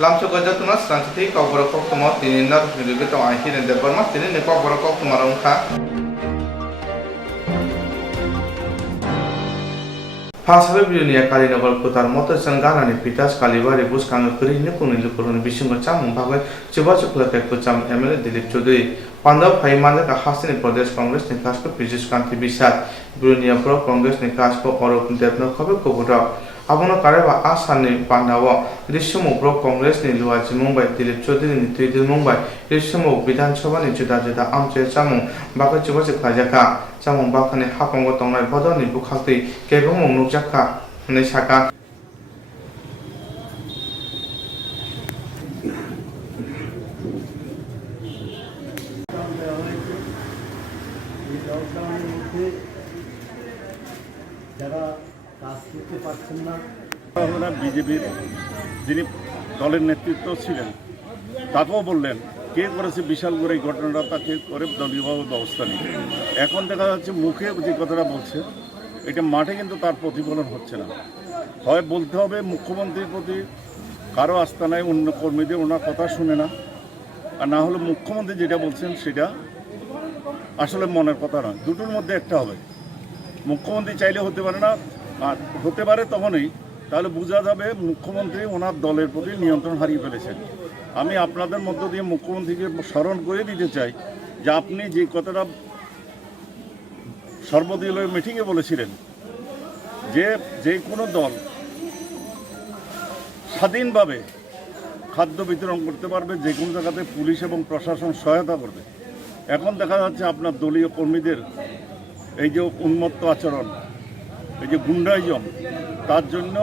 Lamso gajah tu nas nanti kau berokok semua tini nak hidup kita akhir dan bermak tini ni kau berokok semua orang kah. Hasil biunia kali nabal putar motor senggana ni pitas kali bari bus kang kiri ni pun ni lukur ni bising macam bagai coba coba tek macam MLA Dilip Chaudhary Pandau Haimanda ka hasil Pradesh Congress ni kas ko Pijus Kanti Bisat biunia pro Congress ni kas ko Orop Devno khabar ko boda abono kareba asan ni Pandau Rishumo pro Congress ni Luaji Mumbai Dilip Chaudhary ni Tuidil Mumbai Rishumo Bidhan Sabha ni juda juda amche samung bagai coba coba jaka Jamong bakane hapango tongnai bodo ni bukhakti kebong mong nukjaka ni saka যারা কাজ করতে পারছেন না আমরা বিজেপির যিনি দলের নেতৃত্ব ছিলেন তাকেও বললেন কে করেছে বিশাল করে এই ঘটনাটা তাকে করে দলীয়ভাবে ব্যবস্থা নিতে এখন দেখা যাচ্ছে মুখে যে কথাটা বলছে এটা মাঠে কিন্তু তার প্রতিফলন হচ্ছে না হয় বলতে হবে মুখ্যমন্ত্রীর প্রতি কারো আস্থা নাই অন্য কর্মীদের ওনার কথা শুনে না আর না হলে মুখ্যমন্ত্রী যেটা বলছেন সেটা আসলে মনের কথা নয় দুটোর মধ্যে একটা হবে মুখ্যমন্ত্রী চাইলে হতে পারে না আর হতে পারে তখনই তাহলে বোঝা যাবে মুখ্যমন্ত্রী ওনার দলের প্রতি নিয়ন্ত্রণ হারিয়ে ফেলেছেন আমি আপনাদের মধ্য দিয়ে মুখ্যমন্ত্রীকে স্মরণ করে দিতে চাই যে আপনি যে কথাটা সর্বদলীয় মিটিংয়ে বলেছিলেন যে যে কোনো দল স্বাধীনভাবে খাদ্য বিতরণ করতে পারবে যে কোনো জায়গাতে পুলিশ এবং প্রশাসন সহায়তা করবে এখন দেখা যাচ্ছে আপনার দলীয় কর্মীদের এই যে উন্মত্ত আচরণ এই যে গুন্ডাইজম তার জন্য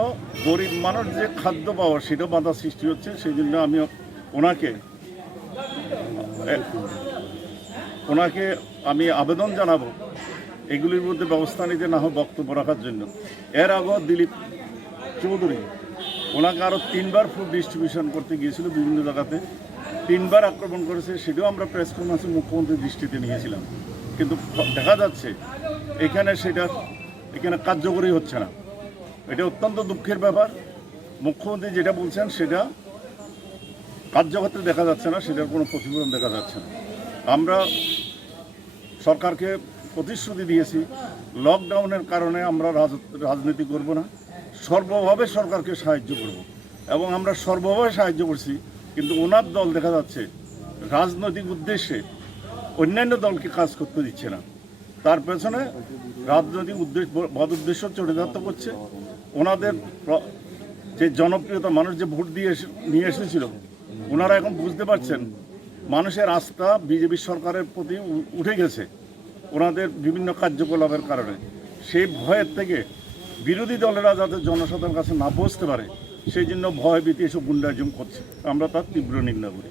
গরিব মানুষ যে খাদ্য পাওয়া সেটাও বাধা সৃষ্টি হচ্ছে সেই জন্য আমি ওনাকে আমি আবেদন জানাবো এগুলির মধ্যে ব্যবস্থা নিতে না হয় বক্তব্য রাখার জন্য এর আগেও দিলীপ চৌধুরী ওনাকে আরও 3বার ফুড ডিস্ট্রিবিউশন করতে গিয়েছিল বিভিন্ন জায়গাতে 3বার আক্রমণ করেছে সেটাও আমরা প্রেস কনফারেন্সে মুখ্যমন্ত্রীর দৃষ্টিতে নিয়েছিলাম কিন্তু দেখা যাচ্ছে এখানে কার্যকরী হচ্ছে না এটা অত্যন্ত দুঃখের ব্যাপার মুখ্যমন্ত্রী যেটা বলছেন সেটা কার্যক্ষেত্রে দেখা যাচ্ছে না সেটার কোনো প্রতিফলন দেখা যাচ্ছে না আমরা সরকারকে প্রতিশ্রুতি দিয়েছি লকডাউনের কারণে আমরা রাজনীতি করব না সর্বভাবে সরকারকে সাহায্য করব এবং আমরা সর্বভাবে সাহায্য করছি কিন্তু ওনার দল দেখা যাচ্ছে রাজনৈতিক উদ্দেশ্যে অন্যান্য দলকে কাজ করতে দিচ্ছে না তার পেছনে রাজনৈতিক উদ্দেশ্য চরিতার্থ করছে ওনাদের যে জনপ্রিয়তা মানুষ যে ভোট দিয়ে নিয়ে এসেছিল ওনারা এখন বুঝতে পারছেন মানুষের আস্থা বিজেপি সরকারের প্রতি উঠে গেছে ওনাদের বিভিন্ন কার্যকলাপের কারণে সেই ভয়ের থেকে বিরোধী দলেরা যাতে জনসাধারণের কাছে না পৌঁছতে পারে সেই জন্য ভয় ভীতি এসব গুন্ডাইজম করছে আমরা তার তীব্র নিন্দা করি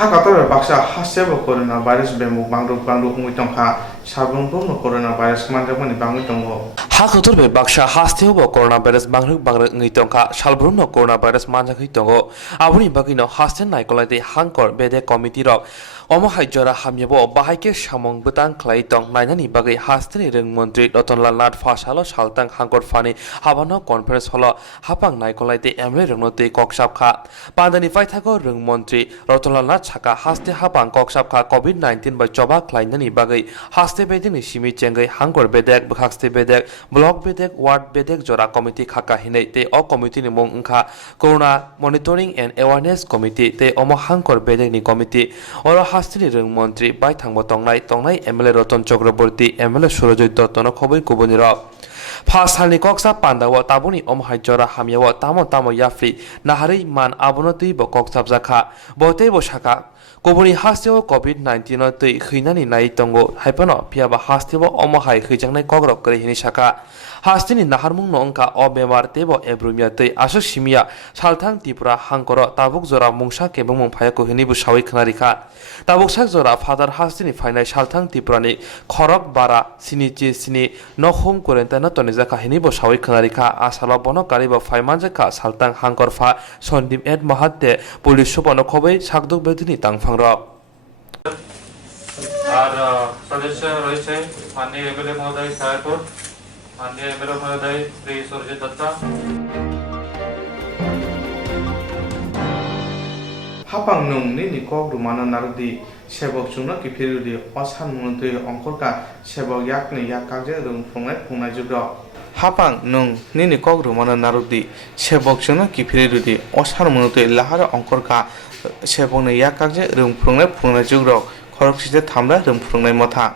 Hakator baksa hasebo corona virus bemu bangru umuitongha sabungpum corona virus manjamani bangitongo Hakator be baksa hastebo corona virus bangru ngitongha salbrunno corona virus manjakhitongo abuni bagino hasten naikolaite hangkor bede committee rok Omo Haijora Hamyabo Bahaike Shamong Butang Claitong Nainani Bagay Hastri Ring Montri Rotonla Lad Fashalo Shaltang Hangor Fani Habano Conference Holo Hapang Naikolaite Emre Renote Kokshapka Pandani Faithago Ring Montri Rotonla Lad Chaka Haste Hapang Kokshapka COVID-19 by Joba Klainani Bagay Haste Bedini Shimi Chengai Hangor Bedek Bhakste Bedek Block Bedek Ward Bedek Jora Committee Khaka Hine Te O Committee ni Mong Nkha Corona Monitoring and Awareness Committee Te Omo Hangor Bedek ni Committee Oro Hastri Ring Montri by Thangbo Tongnai MLA Roton Chakraborty MLA Surajit Dottono Khoboi Kuboniro Phashalni Koksa Pandawa Tabuni Om Haijora Hamyawa Tamo Yafri Nahari Man Abonoti Bo Koksab Zakha Bote Bo Shaka Kobuni Hasteo COVID-19 Tui Hinani Naitongo Hypano Piaba Hasteo Omohai Hijangnai Kogrok Hini Shaka Hastini Naharmung Nongka O Bemar Tebo Ebrumia Tui Asu Shimia Shaltang Tipura Hankoro Tabuk Zora Mungsha Kebung Payako Hinibu Shawi Knarika Tabuk Sak Zora Father Hastini Final Shaltang Tipurani Korok Bara Sinichi Sini No Home Quarantine Tonizaka Hinibu Shawi Knarika Asala Bono Kariba Faimanjaka Shaltang Hankorfa Sondim Ed Mahate Police Shopono Kobe Sakduk Bedini Tangfang Rock আর সদস্য রয়েছে মাননীয় MLA মহোদয় ছায়াপুর माननीय MLA महोदय श्री सुरजित दत्ता हापां नों नि कक रुमाना नारदी सेबक जुना कि फिरुदी असान मुनदै अंकरका सेबक याकनि याकाजे रंग फुंनाय फुंनाय जुग्र हापां नों नि कक रुमाना नारदी सेबक जुना कि फिरुदी असान मुनदै लाहार अंकरका सेबकनि याकाजे रंग फुंनाय फुंनाय जुग्र खरकसिजे थामरा रंग फुंनाय मथा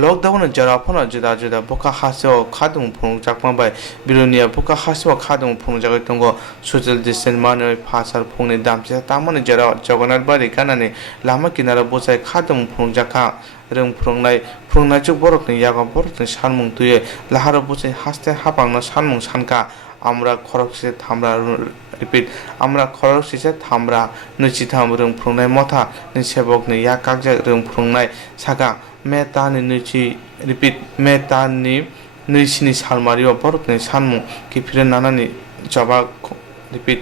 लकडाउन जराफोना जुदा जुदा बुका हासेव खादुं फुं जाकमाबाय बिरुनिया बुका हासेव खादुं फुं जागाय दंगो ससियेल डिस्टेंस माने फासार फुंनि दामसे तामाने जरा जगन्नाथ बारि कानानि लामा किनारा बसाय खादुं फुं जाका रों फुंनाय फुंनाय जुग बरकनि यागा बरकनि सानमुं तुये लाहार बसाय हास्ते हाबांना सानमुं सानका আমরা খরকসে থামরা রিপিট আমরা খরকসে থামরা নচিথাম রং ফ্রংনাय মথা নিসেবকনি या कागजे रं फुंनाय सागा मेतानि नैथि रिपिट मेतानि नैसिनि सालमारियाव बरकनि सानमुं किफिरे नानानि जबा रिपिट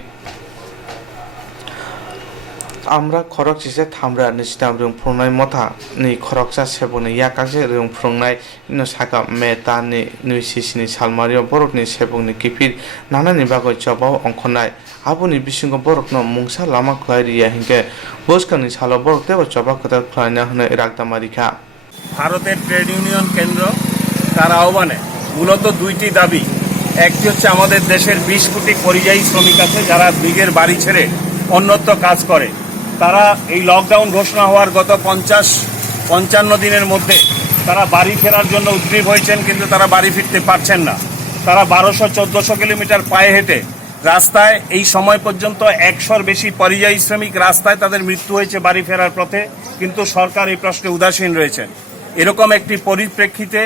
আমরা খরকসে থামরা নিচিতাম রং फुंनाय मथा नि खरकसा सेबकनि या कागजे रं फुंनाय नो सागा मेतानि नैसिनि सालमारियाव बरकनि सेबकनि किफिर नानानि बागै जबाव अंखनाय आबुनि बिसिंग बरकनो मुंसा लामा खलायरिया हिंके बोसकानि सालो बरक देव जबा कथा खलायना होनो रागदामारिखा ভারতের ট্রেড ইউনিয়ন কেন্দ্র তার আহ্বানে মূলত দুইটি দাবি একটি হচ্ছে আমাদের দেশের 20 কোটি পরিযায়ী শ্রমিক আছে যারা বিগের বাড়ি ছেড়ে অন্যত্র কাজ করে তারা এই লকডাউন ঘোষণা হওয়ার গত 50-55 দিনের মধ্যে তারা বাড়ি ফেরার জন্য উদ্গ্রীব হয়েছেন কিন্তু তারা বাড়ি ফিরতে পারছেন না তারা 1200-1400 কিলোমিটার পায়ে হেঁটে রাস্তায় এই সময় পর্যন্ত 100-র বেশি পরিযায়ী শ্রমিক রাস্তায় তাদের মৃত্যু হয়েছে বাড়ি ফেরার পথে কিন্তু সরকার এই প্রশ্নে উদাসীন রয়েছেন এরকম একটি পরিপ্রেক্ষিতে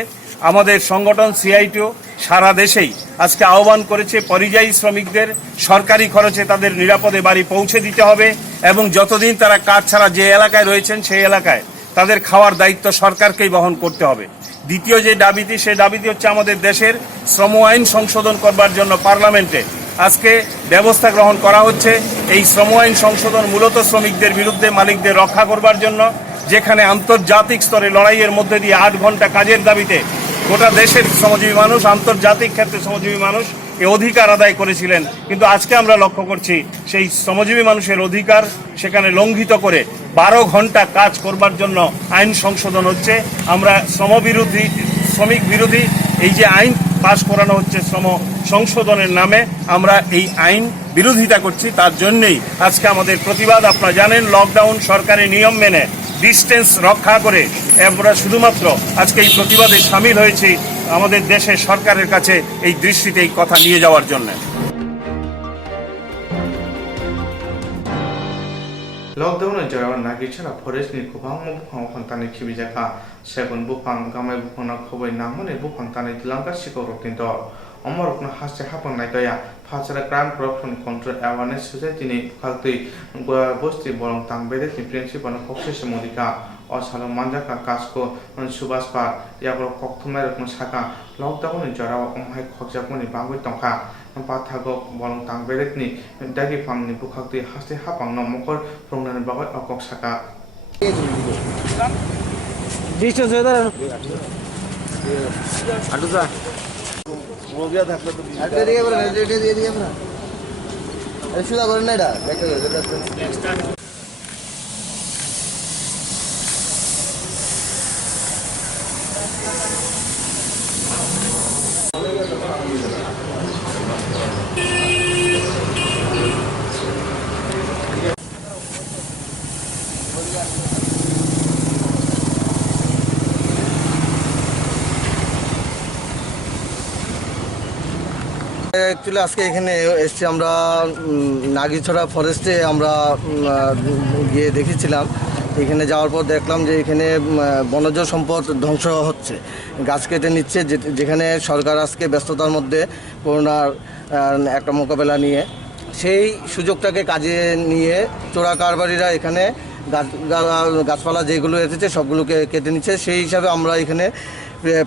আমাদের সংগঠন সিআইটিও সারা দেশেই আজকে আহ্বান করেছে পরিযায়ী শ্রমিকদের সরকারি খরচে তাদের নিরাপদে বাড়ি পৌঁছে দিতে হবে এবং যতদিন তারা কাজ ছাড়া যে এলাকায় রয়েছেন সেই এলাকায় তাদের খাওয়ার দায়িত্ব সরকারকেই বহন করতে হবে দ্বিতীয় যে দাবিটি সেই দাবিটি হচ্ছে আমাদের দেশের শ্রম আইন সংশোধন করবার জন্য পার্লামেন্টে আজকে ব্যবস্থা গ্রহণ করা হচ্ছে এই শ্রম আইন সংশোধন মূলত শ্রমিকদের বিরুদ্ধে মালিকদের রক্ষা করবার জন্য যেখানে আন্তর্জাতিক স্তরে লড়াইয়ের মধ্যে দিয়ে 8 ঘন্টা কাজের দাবিতে গোটা দেশের শ্রমজীবী মানুষ আন্তর্জাতিক ক্ষেত্রে শ্রমজীবী মানুষ এই অধিকার আদায় করেছিলেন কিন্তু আজকে আমরা লক্ষ্য করছি সেই শ্রমজীবী মানুষের অধিকার সেখানে লঙ্ঘিত করে 12 ঘন্টা কাজ করবার জন্য আইন সংশোধন হচ্ছে আমরা শ্রমিক বিরোধী এই যে আইন পাশ করানো হচ্ছে শ্রম সংশোধনের নামে আমরা এই আইন বিরোধিতা করছি তার জন্যই আজকে আমাদের প্রতিবাদ আপনারা জানেন লকডাউন সরকারি নিয়ম মেনে ডিস্টেন্স রক্ষা করে আমরা শুধুমাত্র আজকে এই প্রতিবাদে সামিল হয়েছি আমাদের দেশের সরকারের কাছে এই দৃষ্টিতে এই কথা নিয়ে যাওয়ার জন্য लकडाउन जराव नागिरछना फरेस्टनि गोबां बुफां फांतानि खिबिजाखा सेबन बुफां गामाय बुफांना खबै नामने बुफां तानि दिलांगा सिकरकनि दल अमरकनो हासे हाफां नायदया फासरा क्राइम करप्शन कंट्रोल अवेयरनेस सोसाइटिनि खालतै बस्ति बरं तांबेदेनि प्रिन्सिपाल कक्सेस मदिका असालो मानजाका कासको सुबास पार याब्रो कक्थुमाय रकनो साका लकडाउन जराव अमहाय खकजाकमनि बागै तंखा पाथागो बरं तांबेदेनि दागि फामनि बुखाक्ति हासे हाफांनो मकर फ्रंनानि बागै अकक साका ডিস্টেন্স হয়ে দাঁড়ানো আটুসা মোবিয়া থাকলে তো আটকে দিয়ে বলেন এটা দিয়ে দিয়ে না এই সুদা করেন না এটা একটা অ্যাকচুয়ালি আজকে এখানে এসেছি আমরা নাগিছড়া ফরেস্টে আমরা গিয়ে দেখেছিলাম এখানে যাওয়ার পর দেখলাম যে এখানে বনজ সম্পদ ধ্বংস হচ্ছে গাছ কেটে নিচ্ছে যেখানে সরকার আজকে ব্যস্ততার মধ্যে করোনার একটা মোকাবেলা নিয়ে সেই সুযোগটাকে কাজে নিয়ে চোরা কারবারিরা এখানে গাছপালা যেগুলো এসেছে সবগুলোকে কেটে নিচ্ছে সেই হিসাবে আমরা এখানে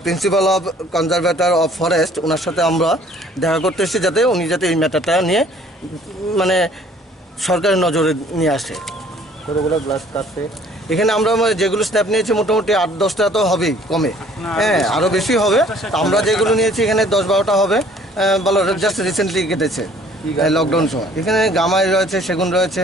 principal of conservator of forest ওনার সাথে আমরা দেখা করতে এসেছি যাতে উনি যাতে এই ম্যাটারটা নিয়ে মানে সরকারের নজরে নিয়ে আসে কতগুলো গ্লাস কাটতে এখানে আমরা যেগুলো স্ন্যাপ নিয়েছি মোটামুটি 8-10টা তো হবেই কমে হ্যাঁ আরও বেশি হবে। তো আমরা যেগুলো নিয়েছি এখানে 10-12টা হবে, বলো জাস্ট রিসেন্টলি কেটেছে লকডাউন সময়। এখানে গামাই রয়েছে, সেগুন রয়েছে,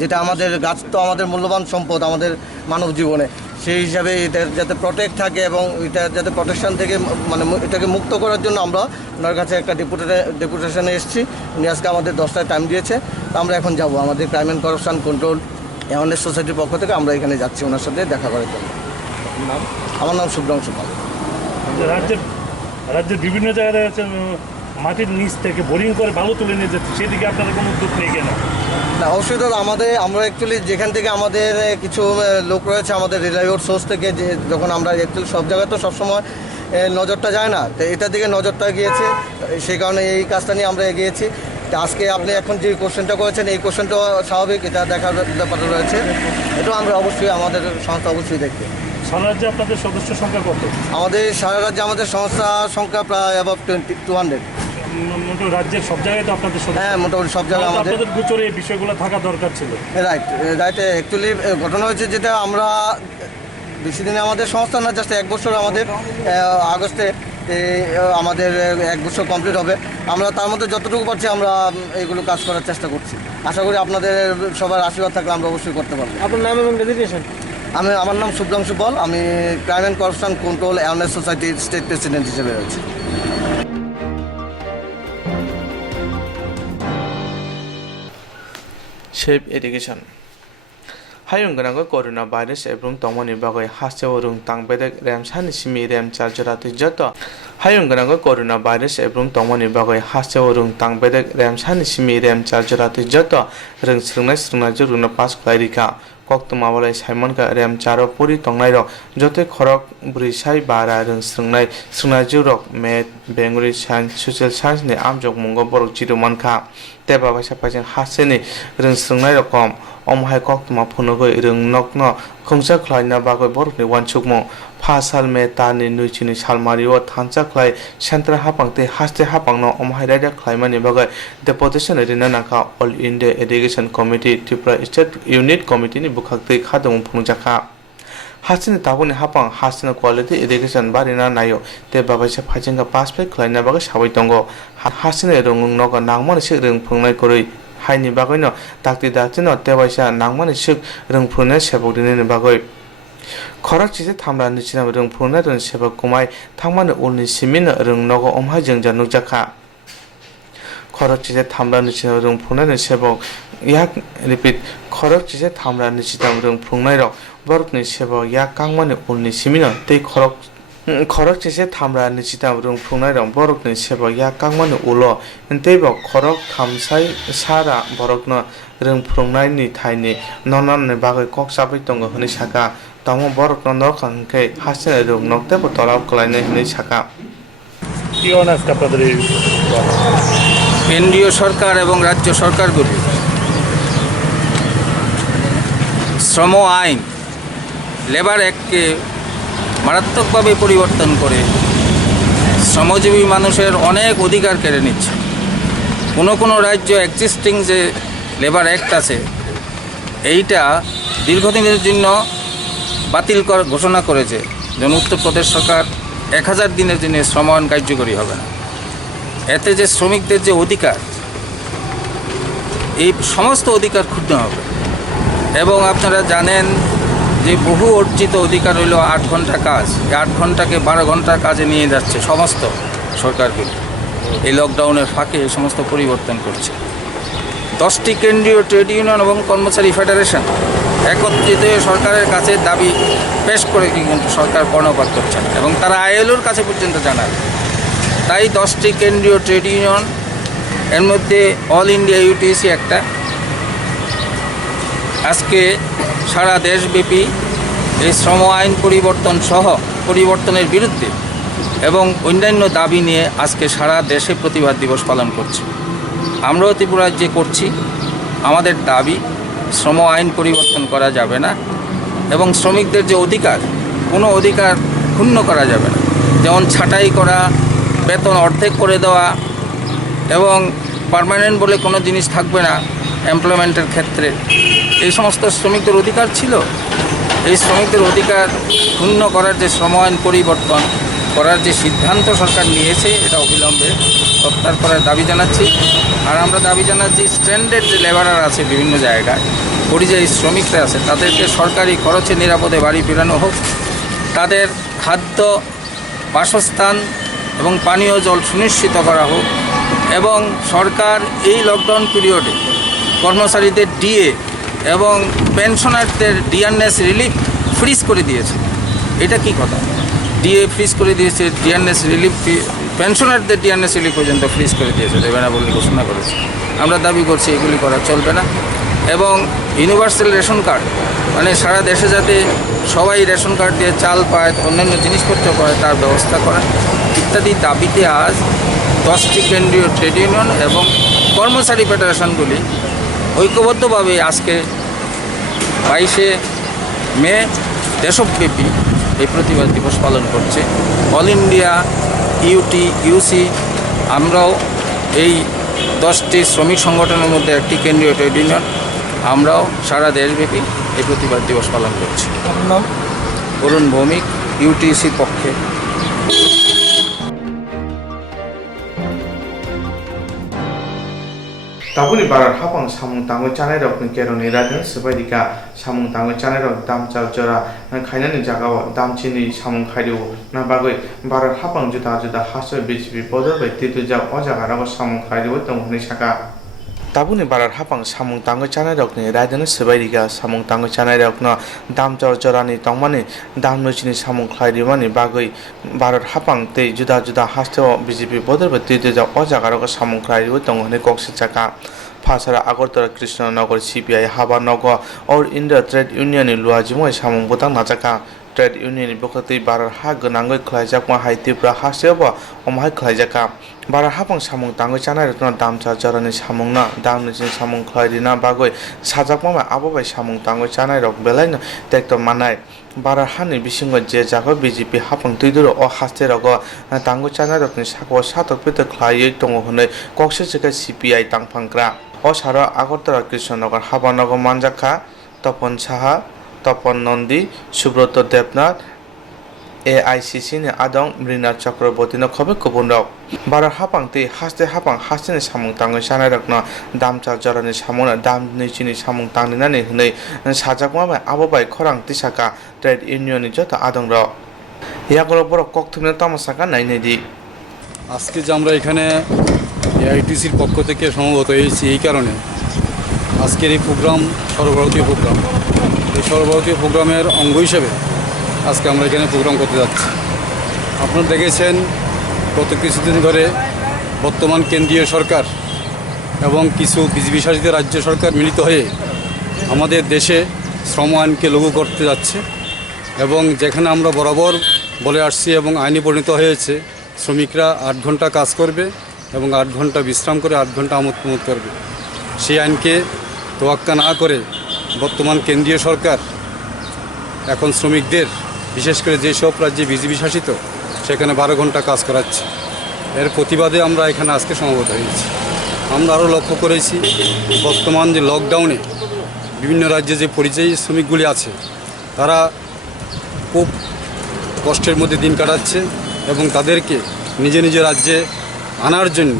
যেটা আমাদের গাছ তো আমাদের মূল্যবান সম্পদ আমাদের মানব জীবনে, সেই হিসাবে এটা যাতে প্রোটেক্ট থাকে এবং এটা যাতে প্রোটেকশন থেকে মানে এটাকে মুক্ত করার জন্য আমরা ওনার কাছে একটা ডেপুটেশনে এসেছি। উনি আজকে আমাদের 10টায় টাইম দিয়েছে, তো আমরা এখন যাব আমাদের crime and corruption control awareness সোসাইটির পক্ষ থেকে আমরা এখানে যাচ্ছি ওনার সাথে দেখা করার জন্য। আমার নাম শুভ্রাংশু পাল। রাজ্যের বিভিন্ন জায়গায় আছে মাটির নিচ থেকে বোরিং করে বালু তুলে নিয়ে যাচ্ছে, সেদিকে আপনারা কোনো উদ্যোগ নেই কেন? না অবশ্যই দাদা, আমরা অ্যাকচুয়ালি যেখান থেকে আমাদের কিছু লোক রয়েছে আমাদের রিলায়েবল সোর্স থেকে, যে যখন আমরা অ্যাকচুয়ালি সব জায়গায় তো সবসময় নজরটা যায় না, তো এটার দিকে নজরটা গিয়েছে, সেই কারণে এই কাজটা নিয়ে আমরা এগিয়েছি। তো আজকে আপনি এখন যে কোশ্চেনটা করেছেন এই কোশ্চেনটা স্বাভাবিক, এটা দেখার ব্যাপার রয়েছে, এটা আমরা অবশ্যই আমাদের সংস্থা অবশ্যই দেখবে। সারা রাজ্যে আপনাদের সদস্য সংখ্যা কত? আমাদের সারা রাজ্যে আমাদের সংস্থা সংখ্যা প্রায় অ্যাবাভ 200। মোটামুটি রাজ্যের সব জায়গায় তো আপনাদের সদস্য? হ্যাঁ মোটামুটি সব জায়গায় আমাদের। আপনাদের গোচরে এই বিষয়গুলো থাকা দরকার ছিল। রাইট অ্যাকচুয়ালি ঘটনা হয়েছে যেটা আমরা বেশি দিনে আমাদের সংস্থা না, জাস্ট 1 বছর আমাদের আগস্টে আমাদের 1 বছর কমপ্লিট হবে। আমরা তার মধ্যে যতটুকু পারছি আমরা এইগুলো কাজ করার চেষ্টা করছি। আশা করি আপনাদের সবার আশীর্বাদ থাকলে আমরা অবশ্যই করতে পারবো। আপনার নাম এবং ডেজিগনেশন? আমার নাম শুভ্রাংশু পাল, আমি crime and corruption control awareness সোসাইটির স্টেট প্রেসিডেন্ট হিসেবে রয়েছি। सेफ एडुकेशन हायुं गनांगो कोरोना भाइरस एवं तमनि बागै हास्याव रुं तांबेदक रेम सानि सिमि रेम चार्जरा तिजत हायुं गनांगो कोरोना भाइरस एवं तमनि बागै हास्याव रुं तांबेदक रेम सानि सिमि रेम चार्जरा तिजत रों स्रुंनाय जुरुना पास खलाइरिखा कक्तमावलाय साइमनका रेम चारो पुरी तंगनाय रक जते खरक ब्रिसाइ बारा रों स्रुंनाय जुरक मेथ बेंगुली साइन्स ससियेल साइन्स नि आमजक मंगो बरक चिरुमानखा तेबा बायसा पाइजों हासेनि रों स्रुंनाय रकम अमहाय कक्तमा फुनुगै रों नकनो खोंसा खलायना बागै बरकनि वानसुकमो फासाल मे तानि नुइचिनि सालमारिओ थानसा खलाय सेन्ट्रा हापांते हास्ते हापांनो अमहाय रायदा खलायमानि बागै डेपुटेशन रिना नाका all India education committee Tripura state unit कमिटीनि बुखाक्तै खादों फुंजाखा हासिन ताबुनि हापां हासिन क्वालिटी एडुकेशन बारिना नायो ते बाबाइसा फाइजेंगा पास पे खलायना बागै साबै दंगो हासिन रोंगुं नगा नांगमानि से रों फुंनाय करै हाइनि बागैनो दाक्ति दाक्तिनो तेबाइसा नांगमानि से रों फुंनाय सेबकदिनि बागै खरक चिसे थामरा निचिना रों फुंनाय रों सेबक कुमाय थांमानि उलनि सिमिन रों नगो अमहाय जों जानुजाखा खरक चिसे थामरा निचिना रों फुंनाय रों सेबक याक रिपीट खरक चिसे थामरा निचिना रों फुंनाय रक बरकनि सेबक या कांगमानि उलनि सिमिन तै खरक चिसे थामरा निचिना रों फुंनाय रक बरकनि सेबक या कांगमानि उलो तैब खरक थामसाय सारा बरकनो रों फुंनायनि थाइनि ननननि बागै कक साबै दंगो हनै साका तमो बरकनो नखांकै हासिन रों नक्तेबो तलाब खलायनाय हनै साका কি অনার্স আপনাদের এই কেন্দ্রীয় সরকার এবং রাজ্য সরকারগুলি শ্রম আইন লেবার অ্যাক্টকে মারাত্মকভাবে পরিবর্তন করে শ্রমজীবী মানুষের অনেক অধিকার কেড়ে নিচ্ছে। কোনো রাজ্য এক্সিস্টিং যে লেবার অ্যাক্ট আছে এইটা দীর্ঘদিনের জন্য বাতিল ঘোষণা করেছে, যেমন উত্তরপ্রদেশ সরকার 1000 দিনের জন্য শ্রম আইন কার্যকরী হবে না। এতে যে শ্রমিকদের যে অধিকার, এই সমস্ত অধিকার ক্ষুণ্ণ হবে। এবং আপনারা জানেন যে বহু অর্জিত অধিকার হইল 8 ঘন্টা কাজ, এই 8 ঘন্টাকে 12 ঘন্টার কাজে নিয়ে যাচ্ছে সমস্ত সরকারগুলি। এই লকডাউনের ফাঁকে এই সমস্ত পরিবর্তন করছে। 10টি কেন্দ্রীয় ট্রেড ইউনিয়ন এবং কর্মচারী ফেডারেশন একত্রিত হয়ে সরকারের কাছে দাবি পেশ করে কিন্তু সরকার কর্ণপাত করছে না এবং তারা আইএলওর কাছে পর্যন্ত জানায়। তাই 10টি কেন্দ্রীয় ট্রেড ইউনিয়ন, এর মধ্যে অল ইন্ডিয়া ইউটিসি একটা, আজকে সারা দেশব্যাপী এই শ্রম আইন পরিবর্তনের বিরুদ্ধে এবং অন্যান্য দাবি নিয়ে আজকে সারা দেশে প্রতিবাদ দিবস পালন করছে। আমরাও ত্রিপুরা রাজ্যে করছি। আমাদের দাবি শ্রম আইন পরিবর্তন করা যাবে না এবং শ্রমিকদের যে অধিকার, কোনো অধিকার ক্ষুণ্ণ করা যাবে না। যেমন ছাঁটাই করা, বেতন অর্ধেক করে দেওয়া এবং পার্মানেন্ট বলে কোনো জিনিস থাকবে না এমপ্লয়মেন্টের ক্ষেত্রে, এই সমস্ত শ্রমিকদের অধিকার ছিল। এই শ্রমিকদের অধিকার ক্ষুণ্ণ করার যে শ্রম আইন পরিবর্তন করার যে সিদ্ধান্ত সরকার নিয়েছে এটা অবিলম্বে প্রত্যাহার করার দাবি জানাচ্ছি। আর আমরা দাবি জানাচ্ছি স্ট্যান্ডার্ড যে লেবারার আছে বিভিন্ন জায়গায়, পরিযায়ী শ্রমিকরা আছে, তাদেরকে সরকারি খরচে নিরাপদে বাড়ি ফেরানো হোক, তাদের খাদ্য, বাসস্থান এবং পানীয় জল সুনিশ্চিত করা হোক, এবং সরকার এই লকডাউন পিরিয়ডে কর্মচারীদের ডিএ এবং পেনশনারদের ডিআরএস রিলিফ ফ্রিজ করে দিয়েছে। এটা কি কথা? ডিএ ফ্রিজ করে দিয়েছে, ডিআরএস রিলিফ, পেনশনারদের ডিআরএস রিলিফ পর্যন্ত ফ্রিজ করে দিয়েছে, দেবে না বলে ঘোষণা করেছে। আমরা দাবি করছি এগুলি করা চলবে না। এবং ইউনিভার্সাল রেশন কার্ড, মানে সারা দেশে যাতে সবাই রেশন কার্ড দিয়ে চাল পায়, অন্যান্য জিনিসপত্র পায়, তার ব্যবস্থা করা ইত্যাদি দাবিতে আজ 10টি কেন্দ্রীয় ট্রেড ইউনিয়ন এবং কর্মচারী ফেডারেশনগুলি ঐক্যবদ্ধভাবে আজকে 22শে মে দেশব্যাপী এই প্রতিবাদ দিবস পালন করছে। অল ইন্ডিয়া ইউটি ইউসি আমরাও এই 10টি শ্রমিক সংগঠনের মধ্যে একটি কেন্দ্রীয় ট্রেড ইউনিয়ন, আমরাও সারা দেশব্যাপী এই প্রতিবাদ দিবস পালন করছি। নাম অরুণ ভৌমিক, ইউটিসির পক্ষে। Tabuni barar hapang samung tangoi chanai rok ni kero ni radin sebai dika samung tangoi chanai rok dam chal jora na khaina ni jaga dam chini samung khaidu na bagoi barar hapang juda juda haso BJP podor bai titu ja o jaga ra samung khaidu tong ni saka Tabuni barar hapang samung tangoi chanai rok ni radin sebai dika samung tangoi chanai rok na dam chal jora ni tongmani dam no chini samung khaidu mani bagoi barar hapang te juda juda hasto BJP podor bai titu ja o jaga ra samung khaidu tong ni koksi chaka Pasara Agortala Krishnanagar CPI Habanagar or India Trade Union Luajimoy Samung Butang Najaka Trade Union Bukati Barar Haganangoi Klajakma Haitipra Haseba Omai Klajaka Barar Hapang Samung Tango Chana Damcha Jarani Samungna Damnijin Samung Klaidina Bagoi Sajakma Ababai Samung Tango Chana Rock Belina Tector Manai Barar Hani Bisingo Jaka BJP Hapang Tiduro or Hasterago Tango Chana Rock Sako Sato Peter Klaye Tongo Koksaka CPI Tangpankra Osara Agortala Krishnanagar Habanagar Manjaka Topon Saha Topon Nondi Subroto Debnath AICC ni Adong Mrina Chakraborty no Khobe Kobundok Barar Hapang te Haste Hapang Hasteni Samung Tango Chana Rakna Damcha Jarani Samuna Dam Nichini Samung Tangnina ni Hnei Sajakma Ababai Khorang Tisaka Trade Union ni Jota Adong Ro Yagoro Borok Kokthumna Tamasaka Nainedi আজকে যে আমরা এখানে এআইটিসির পক্ষ থেকে সমবেত হয়েছি এই কারণে আজকের এই প্রোগ্রাম সর্বভারতীয় প্রোগ্রাম, এই সর্বভারতীয় প্রোগ্রামের অঙ্গ হিসেবে আজকে আমরা এখানে প্রোগ্রাম করতে যাচ্ছি। আপনারা দেখেছেন গত কিছুদিন ধরে বর্তমান কেন্দ্রীয় সরকার এবং কিছু বিজেপি শাসিত রাজ্য সরকার মিলিত হয়ে আমাদের দেশে শ্রম আইনকে লাগু করতে যাচ্ছে, এবং যেখানে আমরা বরাবর বলে আসছি এবং আইনে পরিণত হয়েছে শ্রমিকরা 8 ঘন্টা কাজ করবে এবং 8 ঘন্টা বিশ্রাম করে 8 ঘন্টা আমোদ প্রমোদ করবে। সেই আইনকে তোয়াক্কা না করে বর্তমান কেন্দ্রীয় সরকার এখন শ্রমিকদের বিশেষ করে যেসব রাজ্যে বিজেপি শাসিত সেখানে 12 ঘন্টা কাজ করাচ্ছে। এর প্রতিবাদে আমরা এখানে আজকে সমবেত হয়েছি। আমরা আরও লক্ষ্য করেছি বর্তমান যে লকডাউনে বিভিন্ন রাজ্যে যে পরিযায়ী শ্রমিকগুলি আছে তারা খুব কষ্টের মধ্যে দিন কাটাচ্ছে, এবং তাদেরকে নিজ নিজ রাজ্যে আনার জন্য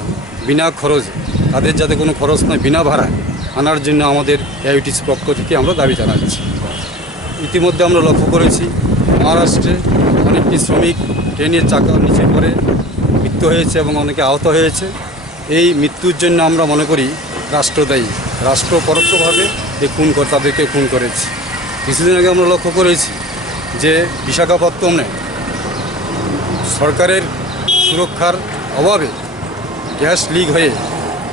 বিনা খরচে, তাদের যাতে কোনো খরচ নয় বিনা ভাড়ায় আনার জন্য আমাদের এআইটিসি পক্ষ থেকে আমরা দাবি জানাচ্ছি। ইতিমধ্যে আমরা লক্ষ্য করেছি মহারাষ্ট্রে অনেকটি শ্রমিক ট্রেনের চাকা নিচে পড়ে মৃত্যু হয়েছে এবং অনেকে আহত হয়েছে। এই মৃত্যুর জন্য আমরা মনে করি রাষ্ট্র দায়ী, রাষ্ট্র পরোক্ষভাবে এই তাদেরকে খুন করেছে। কিছুদিন আগে আমরা লক্ষ্য করেছি যে বিশাখাপত্তনে সরকারের সুরক্ষার অভাবে গ্যাস লিক হয়ে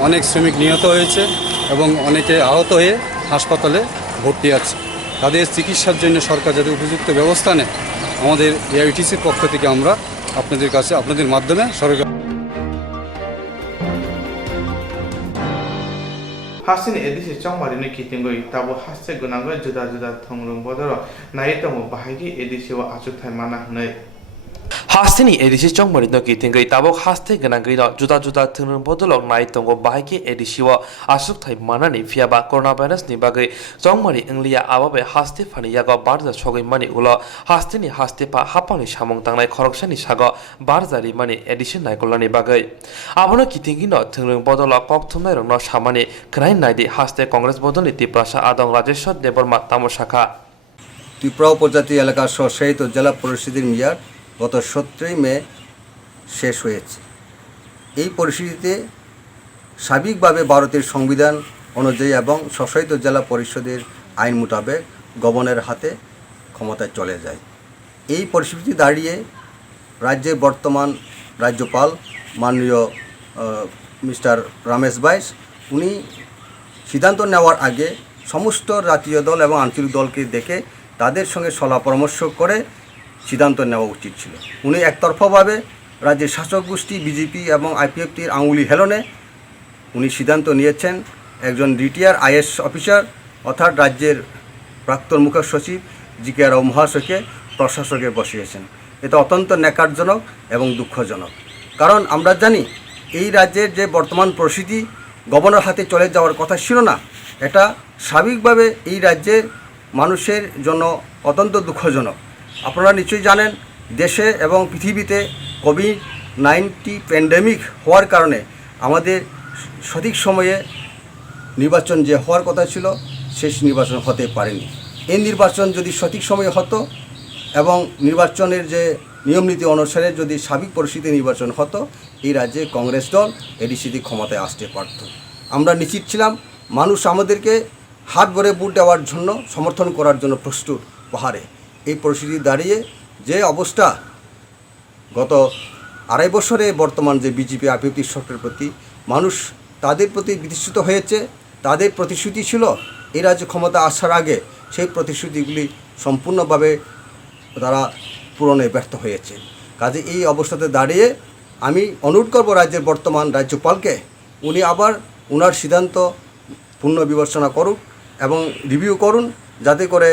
অনেক শ্রমিক নিহত হয়েছে এবং অনেকে আহত হয়ে হাসপাতালে ভর্তি আছে। তাদের চিকিৎসার জন্য সরকার যাতে উপযুক্ত ব্যবস্থা নেয়, আমাদের এআইটিসির পক্ষ থেকে আমরা আপনাদের কাছে আপনাদের মাধ্যমে সরকার Hasini edisi chongmarini kitingoi tabo hasse gunangoi juda juda thongrung bodoro nai tongo bahagi edisi wa achukthai mana hnai Hastini edisi chongmari no kitingai tabok haste ganangai no juda thunung bodolok nai tongo bahike edisi wa asuk thai manani fiaba coronavirus ni bagai chongmari englia ababe haste phani yago barja sogai mani ulo hastini haste pa hapangni samung tangnai khoroksani sago barjari mani edisi naikolani bagai abono kitingi no thunung bodolok kok thumnai rong no samani krai naidi haste congress bodolni tiprasa adong rajeshwar deborma tamosaka Tripura উপজাতি এলাকার স্বশাসিত জেলা পরিষদের মেয়াদ গত 17 মে শেষ হয়েছে। এই পরিস্থিতিতে স্বাভাবিকভাবে ভারতের সংবিধান অনুযায়ী এবং স্বশাসিত জেলা পরিষদের আইন মোতাবেক গভর্নরের হাতে ক্ষমতায় চলে যায়। এই পরিস্থিতি দাঁড়িয়ে রাজ্যের বর্তমান রাজ্যপাল মাননীয় মিস্টার রমেশ বাইস উনি সিদ্ধান্ত নেওয়ার আগে সমস্ত জাতীয় দল এবং আঞ্চলিক দলকে দেখে তাদের সঙ্গে সলা পরামর্শ করে সিদ্ধান্ত নেওয়া উচিত ছিল। উনি একতরফাভাবে রাজ্যের শাসক গোষ্ঠী বিজেপি এবং আইপিএফটির আঙুলি হেলনে উনি সিদ্ধান্ত নিয়েছেন একজন রিটায়ার আইএস অফিসার অর্থাৎ রাজ্যের প্রাক্তন মুখ্য সচিব জি.কে. রাও মহাশয়কে প্রশাসকে বসিয়েছেন। এটা অত্যন্ত ন্যাকারজনক এবং দুঃখজনক, কারণ আমরা জানি এই রাজ্যের যে বর্তমান পরিস্থিতি গভর্নর হাতে চলে যাওয়ার কথা ছিল না, এটা স্বাভাবিকভাবে এই রাজ্যের মানুষের জন্য অত্যন্ত দুঃখজনক। আপনারা নিশ্চয়ই জানেন দেশে এবং পৃথিবীতে কোভিড-19 প্যান্ডেমিক হওয়ার কারণে আমাদের সঠিক সময়ে নির্বাচন যে হওয়ার কথা ছিল শেষ নির্বাচন হতে পারেনি। এই নির্বাচন যদি সঠিক সময়ে হতো এবং নির্বাচনের যে নিয়মনীতি অনুসারে যদি স্বাভাবিক পরিস্থিতি নির্বাচন হতো এই রাজ্যে কংগ্রেস দল এডিসিটি ক্ষমতায় আসতে পারত। আমরা নিশ্চিত ছিলাম মানুষ আমাদেরকে হাত ভরে ভোট দেওয়ার জন্য সমর্থন করার জন্য প্রস্তুত পাহাড়ে। এই পরিস্থিতি দাঁড়িয়ে যে অবস্থা গত 2.5 বছরে বর্তমান যে বিজেপি আইপিএফটি সরকারের প্রতি মানুষ তাদের প্রতি বিতৃষ্ণিত হয়েছে, তাদের প্রতিশ্রুতি ছিল এই রাজ্যে ক্ষমতা আসার আগে সেই প্রতিশ্রুতিগুলি সম্পূর্ণভাবে তারা পূরণে ব্যর্থ হয়েছে। কাজে এই অবস্থাতে দাঁড়িয়ে আমি অনুরোধ করব রাজ্যের বর্তমান রাজ্যপালকে উনি আবার ওনার সিদ্ধান্ত পুনর্বিবেচনা করুক এবং রিভিউ করুন, যাতে করে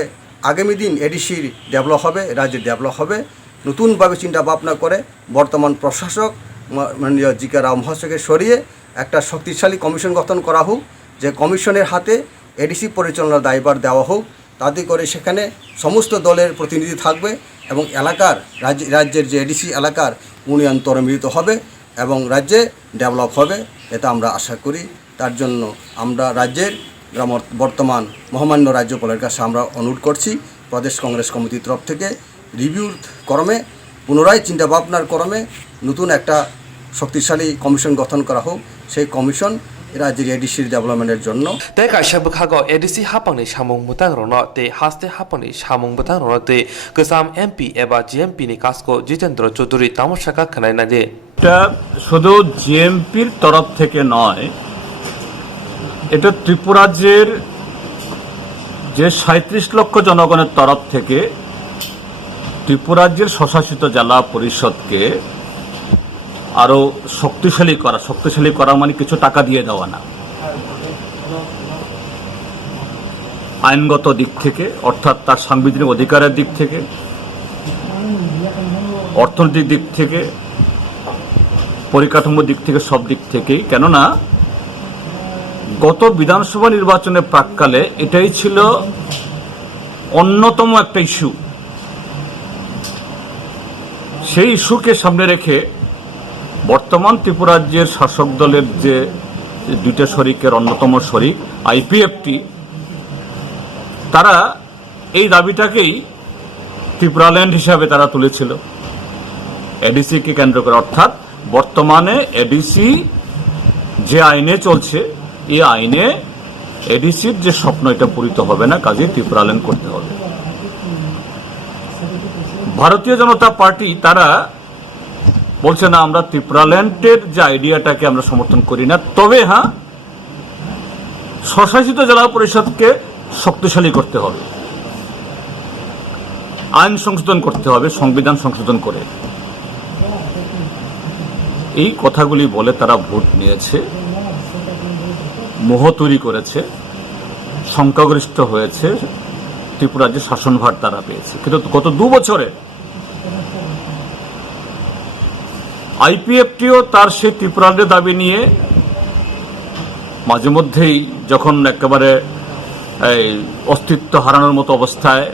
আগামী দিন এডিসির ডেভেলপ হবে, রাজ্যের ডেভেলপ হবে। নতুনভাবে চিন্তা ভাবনা করে বর্তমান প্রশাসক মাননীয় জি.কে. রাও মহাশয়কে সরিয়ে একটা শক্তিশালী কমিশন গঠন করা হোক, যে কমিশনের হাতে এডিসি পরিচালনার দায়ভার দেওয়া হোক, তাতে করে সেখানে সমস্ত দলের প্রতিনিধি থাকবে এবং এলাকার রাজ্যের যে এডিসি এলাকার উন্নয়ন ত্বরান্বিত হবে এবং রাজ্যে ডেভেলপ হবে, এটা আমরা আশা করি। তার জন্য আমরা রাজ্যের বর্তমান মহামান্য রাজ্যপালের কাছে আমরা অনুরোধ করছি প্রদেশ কংগ্রেস কমিটির তরফ থেকে রিভিউর ক্রমে পুনরায় চিন্তাভাবনার ক্রমে নতুন একটা শক্তিশালী কমিশন গঠন করা হোক। সেই কমিশন রাজ্যের এডিসির ডেভেলপমেন্টের জন্য তাই কাইসা বখাগো এডিসি হাপাংনি সামুং বুতাং রনো তে হাসতে হাপাংনি সামুং বুতাং রনো তে গোসাম এমপি এবা জিএমপি নি কাসকো জিতেন্দ্র চৌধুরী তামসাকা খানাই না যে এটা শুধু জিএমপির তরফ থেকে নয়, এটা ত্রিপুরাজ্যের যে 37 লক্ষ জনগণের তরফ থেকে ত্রিপুরাজ্যের স্বশাসিত জেলা পরিষদকে আরো শক্তিশালী করা মানে কিছু টাকা দিয়ে দেওয়া না, আইনগত দিক থেকে অর্থাৎ তার সাংবিধানিক অধিকারের দিক থেকে, অর্থনৈতিক দিক থেকে, পরিকাঠামোর দিক থেকে, সব দিক থেকেই। কেননা গত বিধানসভা নির্বাচনের প্রাক্কালে এটাই ছিল অন্যতম একটা ইস্যু। সেই ইস্যুকে সামনে রেখে বর্তমান ত্রিপুরাজ্যের শাসক দলের যে দুইটা শরিকের অন্যতম শরিক আইপিএফটি, তারা এই দাবিটাকেই ত্রিপুরাল্যান্ড হিসাবে তারা তুলেছিল এডিসিকে কেন্দ্র করে। অর্থাৎ বর্তমানে এডিসি যে আইনে চলছে এই আইনে এডিসির যে স্বপ্ন এটা পূরিত হবে না, কাজে ত্রিপুরাল্যান্ড করতে হবে। ভারতীয় জনতা পার্টি তারা বলছে না, আমরা ত্রিপুরাল্যান্ডের যে আইডিয়াটাকে আমরা সমর্থন করি না, তবে হ্যাঁ স্বশাসিত জেলা পরিষদকে শক্তিশালী করতে হবে, আইন সংশোধন করতে হবে, সংবিধান সংশোধন করে। এই কথাগুলি বলে তারা ভোট নিয়েছে, মোহ তৈরি করেছে, সংখ্যাগরিষ্ঠ হয়েছে, ত্রিপুরার যে শাসনভার তারা পেয়েছে। কিন্তু গত 2 বছরে আইপিএফটিও তার সেই ত্রিপুরাদের দাবি নিয়ে মাঝে মধ্যেই যখন একেবারে এই অস্তিত্ব হারানোর মতো অবস্থায়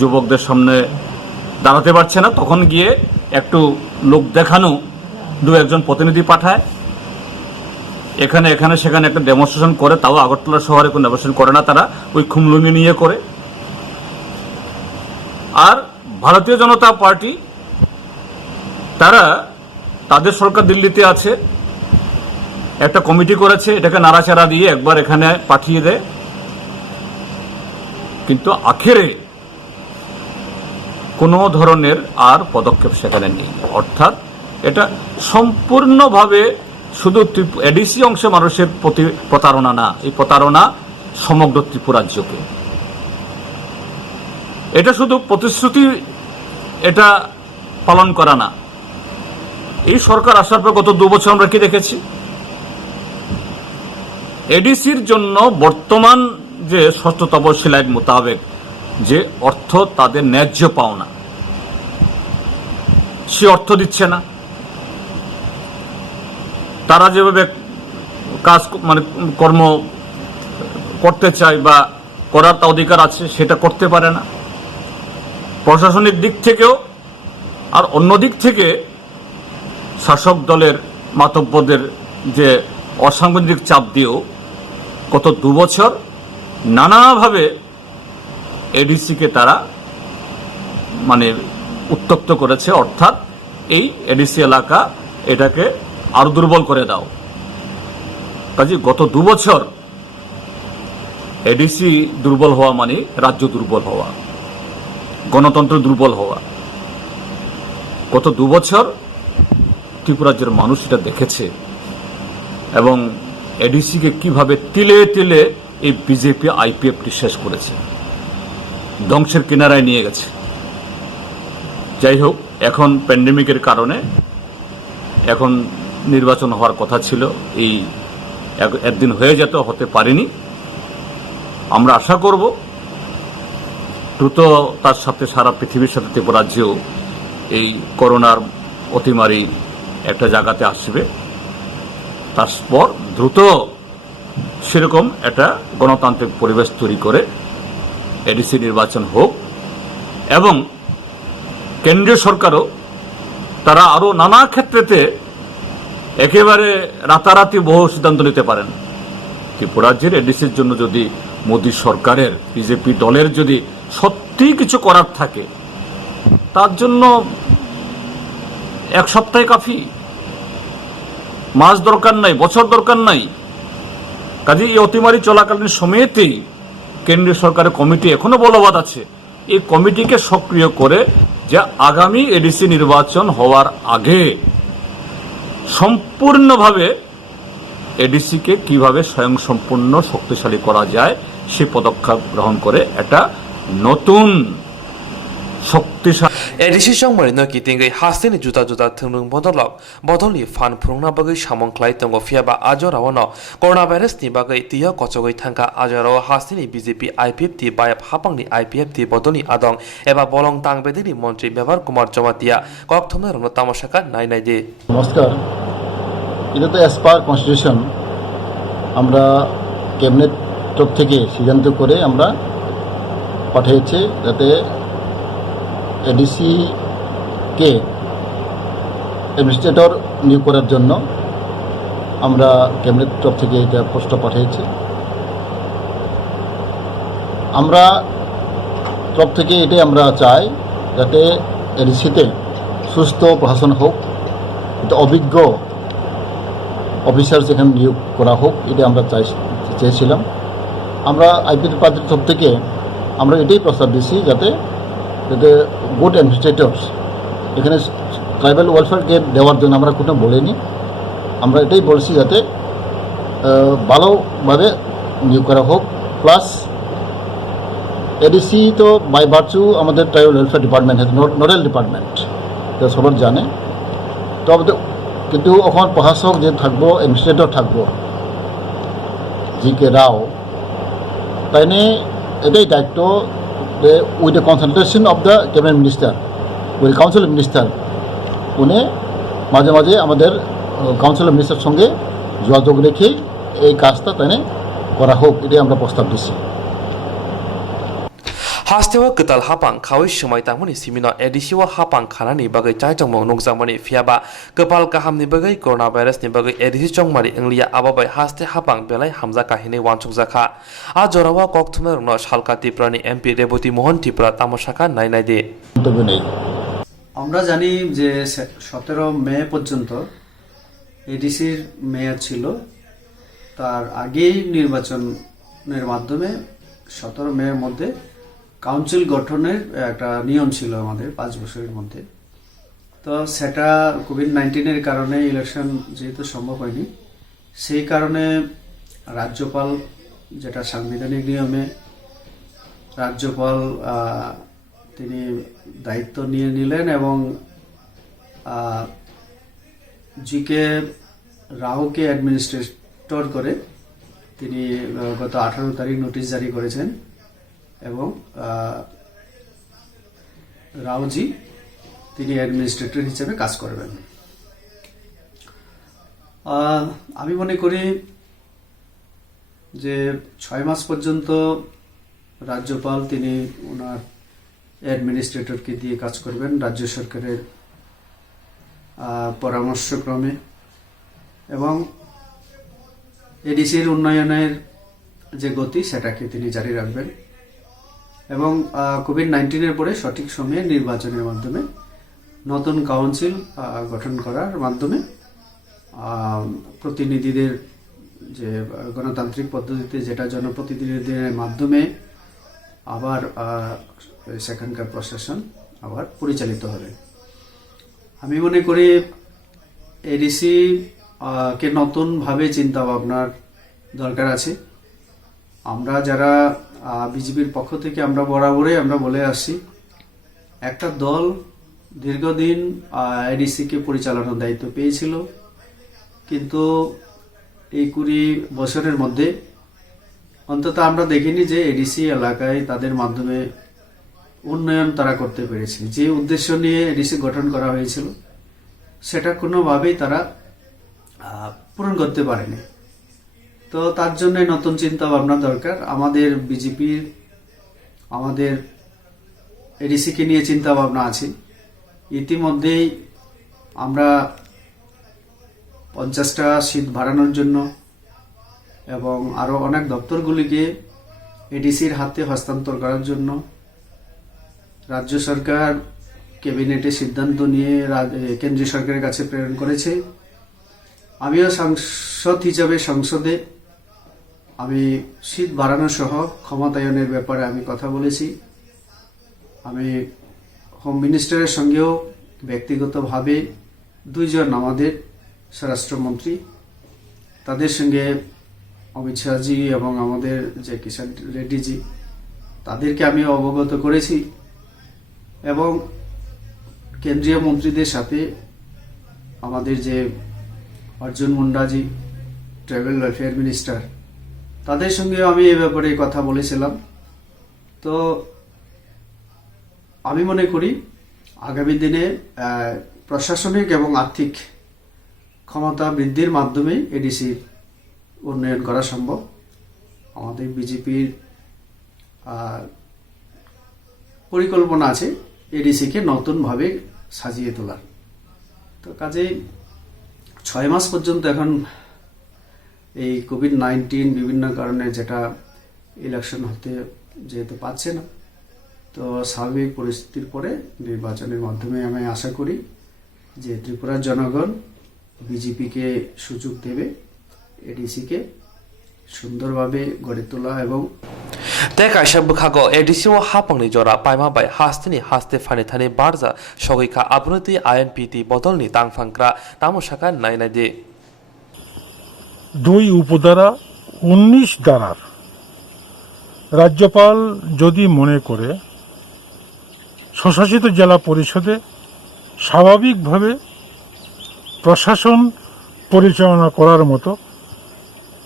যুবকদের সামনে দাঁড়াতে পারছে না, তখন গিয়ে একটু লোক দেখানো দু একজন প্রতিনিধি পাঠায়, এখানে সেখানে একটা ডেমনস্ট্রেশন করে, তাও আগরতলা শহরে কোনো ডেমনস্ট্রেশন করে না, তারা ওই খুমলুঙ্গি নিয়ে করে। আর ভারতীয় জনতা পার্টি তারা তাদের সরকার দিল্লিতে আছে, একটা কমিটি করেছে, এটাকে নাড়াচাড়া দিয়ে একবার এখানে পাঠিয়ে দেয়, কিন্তু আখেরে কোনো ধরনের আর পদক্ষেপ সেখানে নেই। অর্থাৎ এটা সম্পূর্ণভাবে শুধু এডিসি অংশে মানুষের প্রতি প্রতারণা না, এই প্রতারণা সমগ্র ত্রিপুরাজ্যকে। এটা শুধু প্রতিশ্রুতি এটা পালন করা না, এই সরকার আসার পর গত 2 বছর আমরা কি দেখেছি? এডিসির জন্য বর্তমান যে 6ষ্ঠ তফসিল আইন মোতাবেক যে অর্থ তাদের ন্যায্য পাওনা, সে অর্থ দিচ্ছে না। তারা যেভাবে কাজ মানে কর্ম করতে চায় বা করার তা অধিকার আছে, সেটা করতে পারে না প্রশাসনিক দিক থেকেও। আর অন্য দিক থেকে শাসক দলের মাতব্বরদের যে অসাংবিধানিক চাপ দিয়েও গত 2 বছর নানাভাবে এডিসিকে তারা মানে উত্তক্ত করেছে। অর্থাৎ এই এডিসি এলাকা এটাকে আরো দুর্বল করে দাও। কাজে গত 2 বছর এডিসি দুর্বল হওয়া মানে রাজ্য দুর্বল হওয়া, গণতন্ত্র দুর্বল হওয়া। গত 2 বছর ত্রিপুরাজ্যের মানুষ এটা দেখেছে এবং এডিসিকে কিভাবে তিলে তিলে এই বিজেপি আইপিএফটি শেষ করেছে, ধ্বংসের কিনারায় নিয়ে গেছে। যাই হোক, এখন প্যান্ডেমিকের কারণে এখন নির্বাচন হওয়ার কথা ছিল, এই একদিন হয়ে যেত, হতে পারেনি। আমরা আশা করব দ্রুত তার সাথে সারা পৃথিবীর সাথে ত্রিপুরাজ্যেও এই করোনার অতিমারি একটা জায়গাতে আসবে, তারপর দ্রুত সেরকম একটা গণতান্ত্রিক পরিবেশ তৈরি করে এডিসি নির্বাচন হোক এবং কেন্দ্রীয় সরকারও তারা আরো নানা ক্ষেত্রেতে একেবারে রাতারাতি বহু সিদ্ধান্ত নিতে পারেন। ত্রিপুরাজ্যের এডিসির জন্য যদি মোদী সরকারের বিজেপি দলের যদি সত্যি কিছু করার থাকে, তার জন্য 1 সপ্তাহে কাফি, মাস দরকার নাই, বছর দরকার নাই। কাজে এই অতিমারি চলাকালীন সময়তেই কেন্দ্রীয় সরকারের কমিটি এখনো বলবৎ আছে, এই কমিটিকে সক্রিয় করে যে আগামী এডিসি নির্বাচন হওয়ার আগে সম্পূর্ণভাবে এডিসিকে কিভাবে স্বয়ংসম্পূর্ণ শক্তিশালী করা যায় সে পদক্ষেপ গ্রহণ করে একটা নতুন শক্তিশালী এডিসি সংবাদ নকি তিঙ্গै হাসিনি जुता थुंलुं बदलि फान फुंना बागै सामंख्लाय तंगो फियाबा आजरावनो कोरोना भाइरास नि बागै तिया कचगै थांका आजराव हासिनि बीजेपी आईपीएफटी बायप हापांनि आईपीएफटी बदलि आदं एबा बलं तांगबेदिनि मन्त्री बेबार कुमार जमातिया कक्थमना रंग तामाशाका नायनाय दे। नमस्कार, এটা তো অ্যাজ পার কনস্টিটিউশন আমরা ক্যাবিনেট তরফ থেকে সিদ্ধান্ত করে আমরা পাঠিয়েছি যাতে এডিসিকে অ্যাডমিনিস্ট্রেটর নিয়োগ করার জন্য আমরা ক্যাবিনেট তরফ থেকে এটা প্রস্তাব পাঠিয়েছি। আমরা তরফ থেকে এটাই আমরা চাই যাতে এডিসিতে সুস্থ প্রশাসন হোক, এটা অভিজ্ঞ অফিসার এখানে নিয়োগ করা হোক, এটা আমরা চেয়েছিলাম। আমরা আইপিএফ পার্টির তরফ থেকে আমরা এটাই প্রস্তাব দিচ্ছি যাতে গুড অ্যাডমিনিস্ট্রেটরস এখানে ট্রাইবাল ওয়েলফেয়ারকে দেওয়ার জন্য আমরা কোনো বলিনি, আমরা এটাই বলছি যাতে ভালোভাবে নিয়োগ করা হোক। প্লাস এডিসি তো বাই ভার্চু আমাদের tribal welfare department nodal department, এটা সবার জানে। তবে কিন্তু এখন প্রশাসক যে থাকবো, অ্যাডমিনিস্ট্রেটর থাকবো জি.কে. রাও, তাইনে এটাই দায়িত্ব with the consultation of the cabinet minister, with council minister, উনি মাঝে মাঝে আমাদের কাউন্সিলর মিনিস্টার সঙ্গে যোগাযোগ রেখে এই কাজটা তাই করা হোক, এটাই আমরা প্রস্তাব দিচ্ছি। Hastewa ketal hapang kawis shumai tamuni simino edisiwa hapang khanani bagai chaitongmo nungsamani fiaba kepal kahamni bagai coronavirus ni bagai edisi chongmari englia ababai haste hapang belai hamza kahini wansukjaka a jorawa kokthumar no shalkati prani MP Rebati Mohan Tripura তামাশাকা নাইনাই দে। আমরা জানি যে 17 মে পর্যন্ত এডিসির মেয়াদ ছিল, তার আগেই নির্বাচনের মাধ্যমে 17 মের মধ্যে কাউন্সিল গঠনের একটা নিয়ম ছিল আমাদের 5 বছরের মধ্যে। তো সেটা কোভিড-19 কারণে ইলেকশন যেহেতু সম্ভব হয়নি, সেই কারণে রাজ্যপাল, যেটা সাংবিধানিক নিয়মে রাজ্যপাল তিনি দায়িত্ব নিয়ে নিলেন এবং জিকে রাওকে অ্যাডমিনিস্ট্রেটর করে তিনি গত 18 তারিখ নোটিশ জারি করেছেন এবং রাওজি তিনি অ্যাডমিনিস্ট্রেটর হিসেবে কাজ করবেন। আমি মনে করি যে 6 মাস পর্যন্ত রাজ্যপাল তিনি ওনার অ্যাডমিনিস্ট্রেটরকে দিয়ে কাজ করবেন রাজ্য সরকারের পরামর্শক্রমে, এবং এডিসির উন্নয়নের যে গতি সেটাকে তিনি জারি রাখবেন এবং কোভিড-19 পরে সঠিক সময়ে নির্বাচনের মাধ্যমে নতুন কাউন্সিল গঠন করার মাধ্যমে প্রতিনিধিদের যে গণতান্ত্রিক পদ্ধতিতে যেটা জনপ্রতিনিধিদের মাধ্যমে আবার সেখানকার প্রশাসন আবার পরিচালিত হবে। আমি মনে করি এডিসি কে নতুনভাবে চিন্তা ভাবনার দরকার আছে। আমরা যারা বিজেপির পক্ষ থেকে আমরা বরাবরই আমরা বলে আসছি, একটা দল দীর্ঘদিন এডিসি কে পরিচালনার দায়িত্ব পেয়েছিল, কিন্তু এই 20 বছরের মধ্যে অন্তত আমরা দেখিনি যে এডিসি এলাকায় তাদের মাধ্যমে উন্নয়ন তারা করতে পেরেছে। যে উদ্দেশ্য নিয়ে এডিসি গঠন করা হয়েছিল সেটা কোনোভাবেই তারা পূরণ করতে পারেনি। তো তার জন্য নতুন চিন্তা ভাবনা দরকার। আমাদের বিজেপির আমাদের এডিসিকে নিয়ে চিন্তা ভাবনা আছে। ইতিমধ্যেই আমরা 50টা সিট বাড়ানোর জন্য এবং আরো অনেক দপ্তরগুলিকে এডিসির হাতে হস্তান্তর করার জন্য রাজ্য সরকার ক্যাবিনেটে সিদ্ধান্ত নিয়ে কেন্দ্রীয় সরকারের কাছে প্রেরণ করেছে। আমিও সাংসদ হিসাবে সংসদে আমি সিট বাড়ানো সহ ক্ষমতায়নের ব্যাপারে আমি কথা বলেছি। আমি হোম মিনিস্টারের সঙ্গেও ব্যক্তিগতভাবে 2 জন আমাদের স্বরাষ্ট্রমন্ত্রী তাদের সঙ্গে অমিত শাহজি এবং আমাদের যে কিষাণ রেড্ডিজি তাদেরকে আমি অবগত করেছি এবং কেন্দ্রীয় মন্ত্রীদের সাথে আমাদের যে অর্জুন মুন্ডাজি ট্রাইবাল ওয়েলফেয়ার মিনিস্টার তাদের সঙ্গে আমি এই ব্যাপারে কথা বলেছিলাম। তো আমি মনে করি আগামী দিনে প্রশাসনিক এবং আর্থিক ক্ষমতা বৃদ্ধির মাধ্যমে এডিসির উন্নয়ন করা সম্ভব। আমাদের বিজেপির পরিকল্পনা আছে এডিসিকে নতুনভাবে সাজিয়ে তোলার। তো কাজেই 6 মাস পর্যন্ত এখন এই কোভিড-19 বিভিন্ন কারণে যেটা ইলেকশন হতে যেতে পারছে না, তো স্বাভাবিক পরিস্থিতির পরে নির্বাচনের মাধ্যমে আমি আশা করি যে ত্রিপুরার জনগণ বিজেপিকে সুযোগ দেবে এডিসিকে সুন্দরভাবে গড়ে তোলা এবং Tekaisa bukhago edisi wa hapangni jora paima bai hastini haste fani thani barja shogika abruti INPT bodolni tangfangkra tamoshaka nainai de 2 উপধারা 19 ধারার রাজ্যপাল যদি মনে করে স্বশাসিত জেলা পরিষদে স্বাভাবিকভাবে প্রশাসন পরিচালনা করার মতো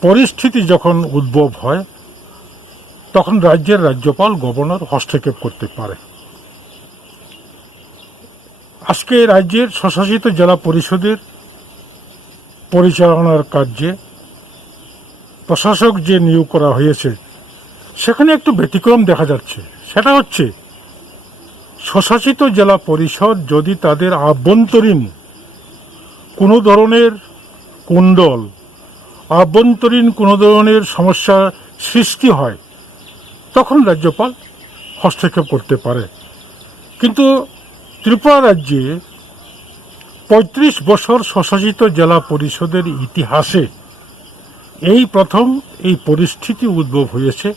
পরিস্থিতি যখন উদ্ভব হয় তখন রাজ্যের রাজ্যপাল গভর্নর হস্তক্ষেপ করতে পারে। আজকে রাজ্যের স্বশাসিত জেলা পরিষদের পরিচালনার কার্যে প্রশাসক যে নিয়োগ করা হয়েছে সেখানে একটু ব্যতিক্রম দেখা যাচ্ছে। সেটা হচ্ছে স্বশাসিত জেলা পরিষদ যদি তাদের আভ্যন্তরীণ কোনো ধরনের কুণ্ডল, আভ্যন্তরীণ কোনো ধরনের সমস্যা সৃষ্টি হয় তখন রাজ্যপাল হস্তক্ষেপ করতে পারে। কিন্তু ত্রিপুরা রাজ্যে ৩৫ বছর স্বশাসিত জেলা পরিষদের ইতিহাসে এই প্রথম এই পরিস্থিতি উদ্ভব হয়েছে।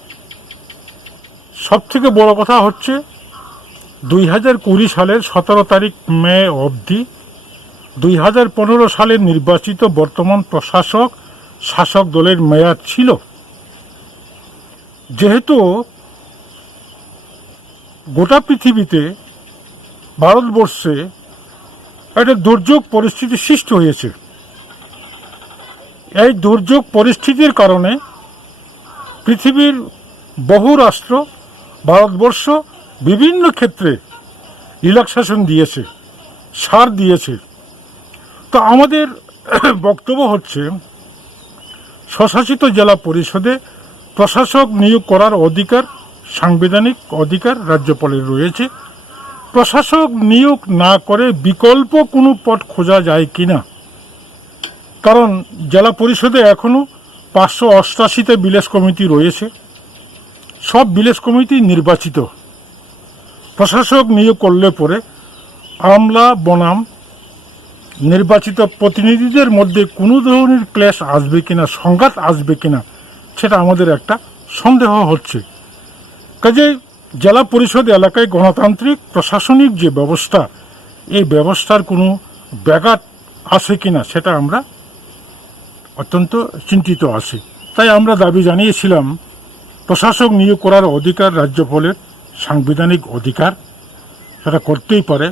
সবথেকে বড় কথা হচ্ছে 2020 সালের 17 তারিখ মে অবধি 2015 সালে নির্বাচিত বর্তমান প্রশাসক শাসক দলের মেয়াদ ছিল। যেহেতু গোটা পৃথিবীতে ভারতবর্ষে একটা দুর্যোগ পরিস্থিতি সৃষ্টি হয়েছে, এই দুর্যোগ পরিস্থিতির কারণে পৃথিবীর বহু রাষ্ট্র ভারতবর্ষ বিভিন্ন ক্ষেত্রে রিল্যাক্সেশন দিয়েছে, ছাড় দিয়েছে। তো আমাদের বক্তব্য হচ্ছে স্বশাসিত জেলা পরিষদে প্রশাসক নিয়োগ করার অধিকার, সাংবিধানিক অধিকার রাজ্যপালের রয়েছে। প্রশাসক নিয়োগ না করে বিকল্প কোনো পদ খোঁজা যায় কিনা, কারণ জেলা পরিষদে এখনও 588তে ভিলেজ কমিটি রয়েছে, সব ভিলেজ কমিটি নির্বাচিত। প্রশাসক নিয়োগ করলে পরে আমলা বনাম নির্বাচিত প্রতিনিধিদের মধ্যে কোনো ধরনের ক্লেশ আসবে কিনা, সংঘাত আসবে কিনা, সেটা আমাদের একটা সন্দেহ হচ্ছে। কাজেই জেলা পরিষদ এলাকায় গণতান্ত্রিক প্রশাসনিক যে ব্যবস্থা, এই ব্যবস্থার কোনো ব্যাঘাত আছে কিনা সেটা আমরা অত্যন্ত চিন্তিত আছি। তাই আমরা দাবি জানিয়েছিলাম প্রশাসক নিয়োগ করার অধিকার রাজ্যপালের সাংবিধানিক অধিকার, সেটা করতেই পারে।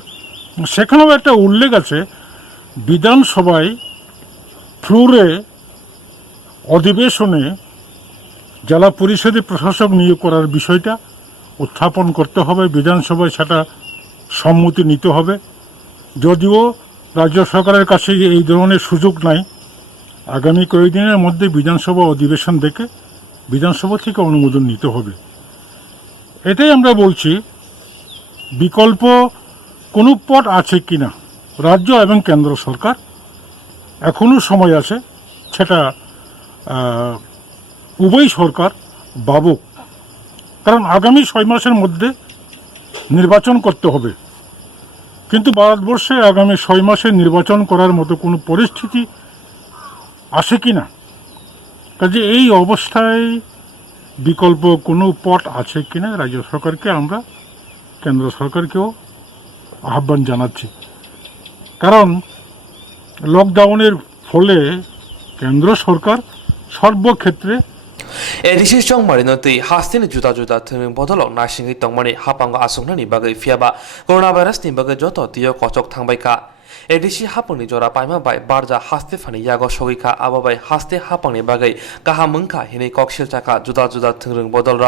সেখানেও একটা উল্লেখ আছে, বিধানসভায় ফ্লোরে অধিবেশনে জেলা পরিষদে প্রশাসক নিয়োগ করার বিষয়টা উত্থাপন করতে হবে, বিধানসভায় সেটা সম্মতি নিতে হবে। যদিও রাজ্য সরকারের কাছে এই ধরনের সুযোগ নাই, আগামী কয়েকদিনের মধ্যে বিধানসভা অধিবেশন দেখে বিধানসভা থেকে অনুমোদন নিতে হবে। এটাই আমরা বলছি, বিকল্প কোনো পদ আছে কিনা রাজ্য এবং কেন্দ্র সরকার এখনও সময় আছে, সেটা উভয় সরকার ভাবুক। কারণ আগামী 6 মাসের মধ্যে নির্বাচন করতে হবে, কিন্তু ভারতবর্ষে আগামী 6 মাসে নির্বাচন করার মতো কোনো পরিস্থিতি আসে কিনা, কাজে এই অবস্থায় বিকল্প কোনো পথ আছে কিনা রাজ্য সরকারকে আমরা, কেন্দ্র সরকারকেও আহ্বান জানাচ্ছি। কারণ লকডাউনের ফলে কেন্দ্র সরকার সর্বক্ষেত্রে এডিসি চংমারি নতি হাস্তিনি জুতা জুতা থিং বদল নাসিংই তংমানি হাপাঙ্গ আসংনানি বাগৈ ফিয়াবা করোনা ভাইরাসনি বাগৈ যত তিয় কচক থাंबायका एडिसि हापंनि जरा पाइमा बाय बारजा हास्ते फानि यागो सगैखा आबाबाय हास्ते हापंनि बागै गाहा मंखा हिनै कक्सिल चाका जुदा जुदा थंरों बदल र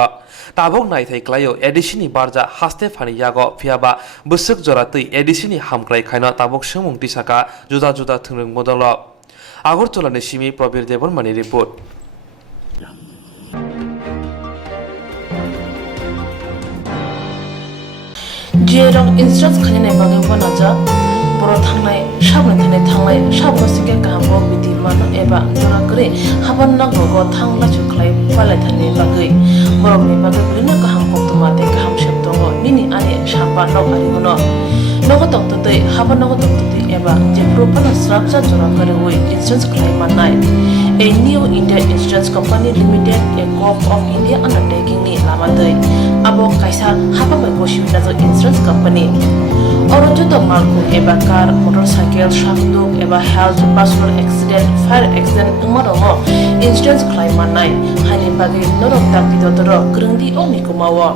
ताबक नायथाय क्लायो एडिसिनि बारजा हास्ते फानि यागो फियाबा बुसुक जरा तै एडिसिनि हामक्राय खायना ताबक समंगति चाका जुदा जुदा थंरों बदल र আগরতলাनि सिमी प्रबीर देवरमानि रिपोर्ट जेरं इंस्ट्राक्ट खालामनाय बागै बनाजा बर' थांनाय साबनो थांनाय साबनो सिके गाहामो बिदि मानो एबा जरा करे हाबन नांगौ थांला जुख्लाय पालाय थानाय बागै बर'नि बागै बिदिनो गाहाम कक्तमाते गाहाम शेप दङ निनि आनि साबा नग आरिमनो नगो तक्तदै हाबन नगो तक्तदै एबा जे प्रोपानो स्राबजा जरा करे वे इंस्ट्राक्ट खालाम मानाय A new India Insurance Company Limited, a co-op of India undertaking ni lamadai abo kaisa haba bai bosibna jo insurance company orojo to marko eba car motorcycle shakduk eba health personal accident fire accident umaromo insurance claim manai hani bagi norok takti dodoro grungdi o mikumawo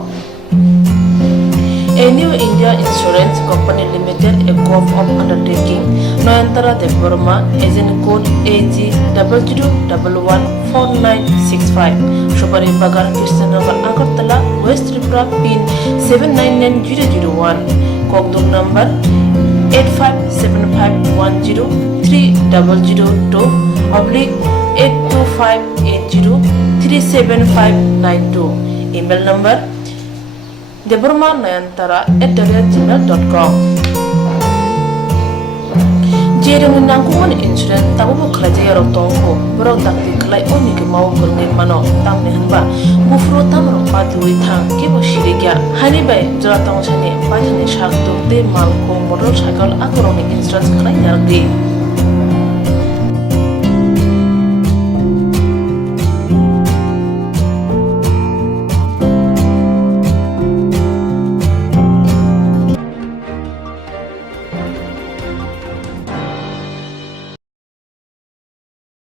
A new India Insurance Company Limited, a co-op of undertaking, Noyantara Deborma, agent code AG00114965, Shobari Bagar, Krishnagar, Agartala, West Tripura, pin 799001, Kokduk number 8575103000/825803759 email number debormanayantara@gmail.com Jeremy nangkuman insurance tabu kerja yarok tongko berau takti kelai oni ke mau kerengin mano tam nehanba bufro tam rokpa duit thang kebo shirigya hani bay jora tong sani pai sani shak tu te mal ko motorcycle akoroni insurance kelai yarok di